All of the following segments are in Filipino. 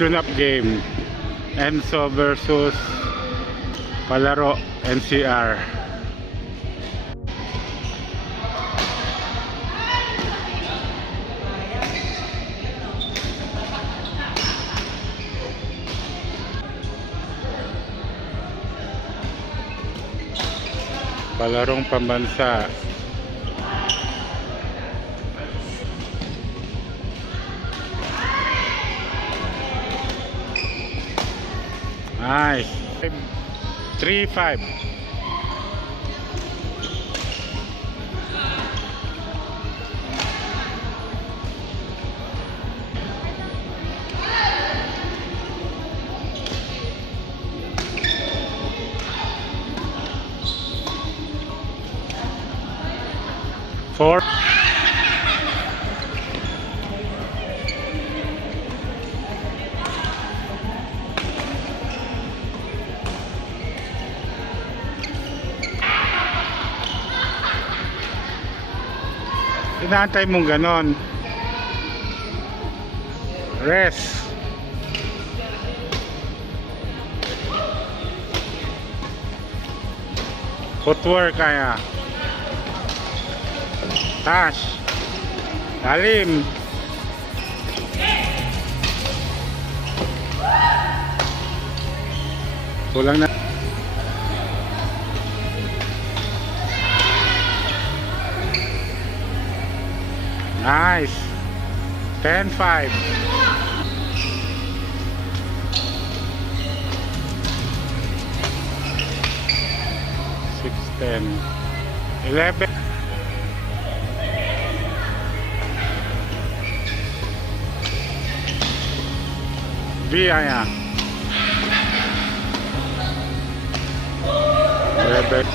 tune-up game. Enzo versus Palaro NCR. Palarong pambansa. Nice. 3-5. Four. Inaantay mong ganon. Rest. Footwork kaya. Tash. Lalim. Kulang na. Nice. 10-5. Six, 10. 11. B ayan. 11.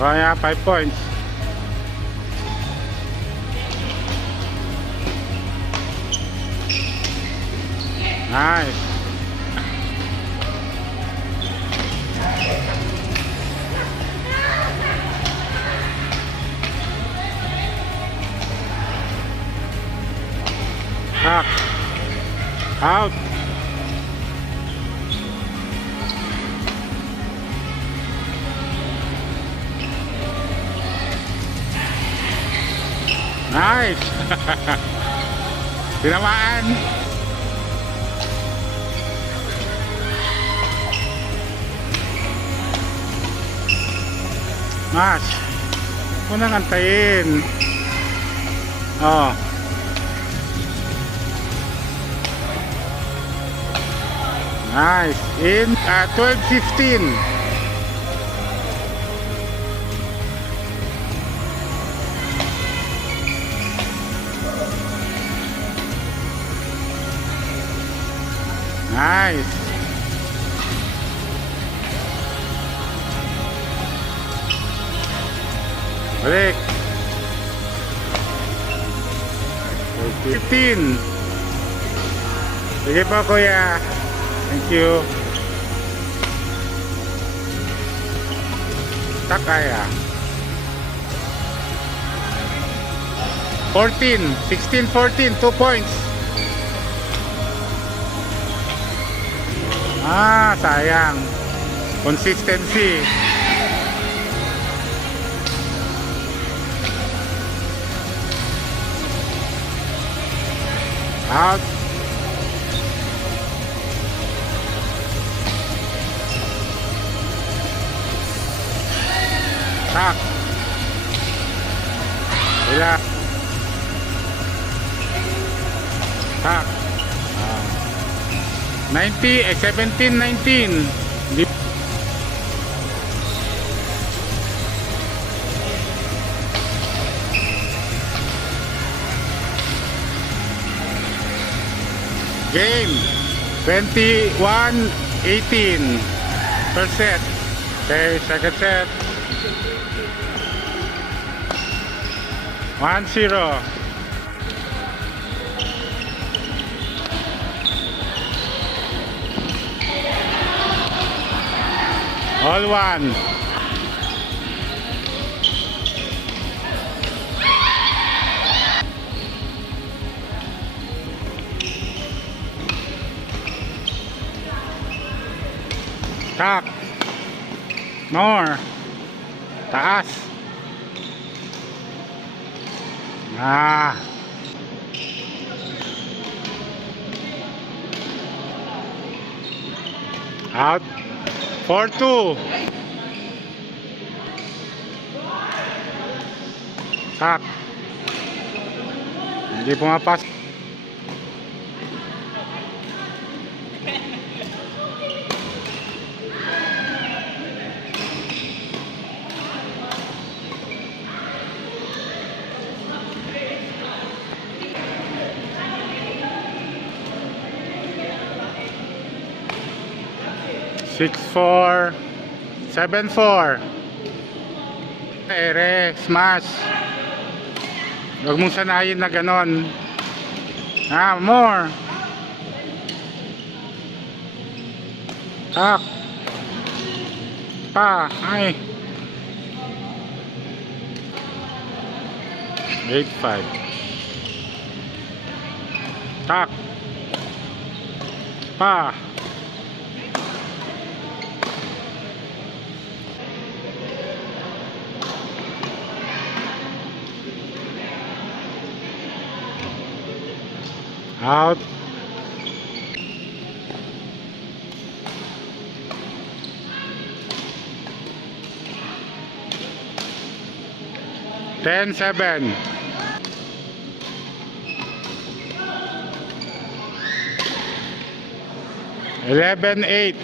Oh yeah, 5 points. Nice. Out. Nice. Tinamaan. Mas. Unang antayin. Oh. Nice. In 12-15. Nice. Balik. 15. Sige po kuya. Thank you. Takaya. 14. 16-14. 2 points. Ah, sayang. Consistency. Out. Tak. Wala. Tak. 17-19. Game 21-18. First set. Okay, second set. 1-0. All one. Tak. More. Taas. Out. 4-2. Tak. Hindi pumapas. Six, 4, 7-4. Ere, smash. Huwag mong sanayin na ganon. More. Tak. Pa. Ay. 8-5. Tak. Pa. Out. Ten, 7. Eleven, 8.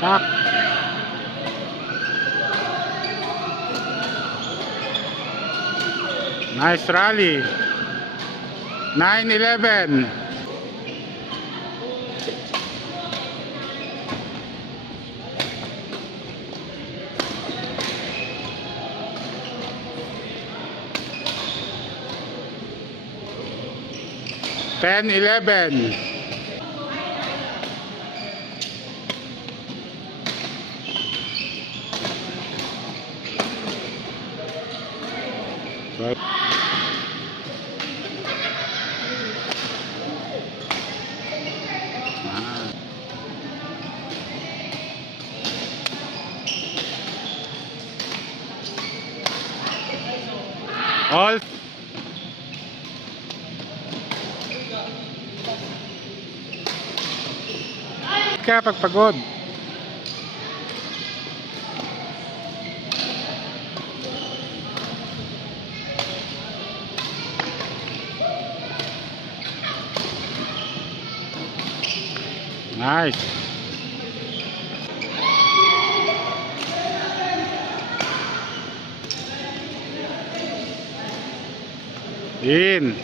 Tak. Nice rally. 9-11. Ten, 11. Right. All. Kaya pagpagod. Nice. In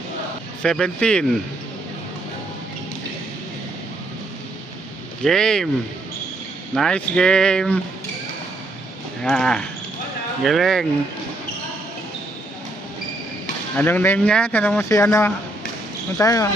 17. Game. Nice game. Galing. Anong name niya? Tanong mo si ano? Ano tayo?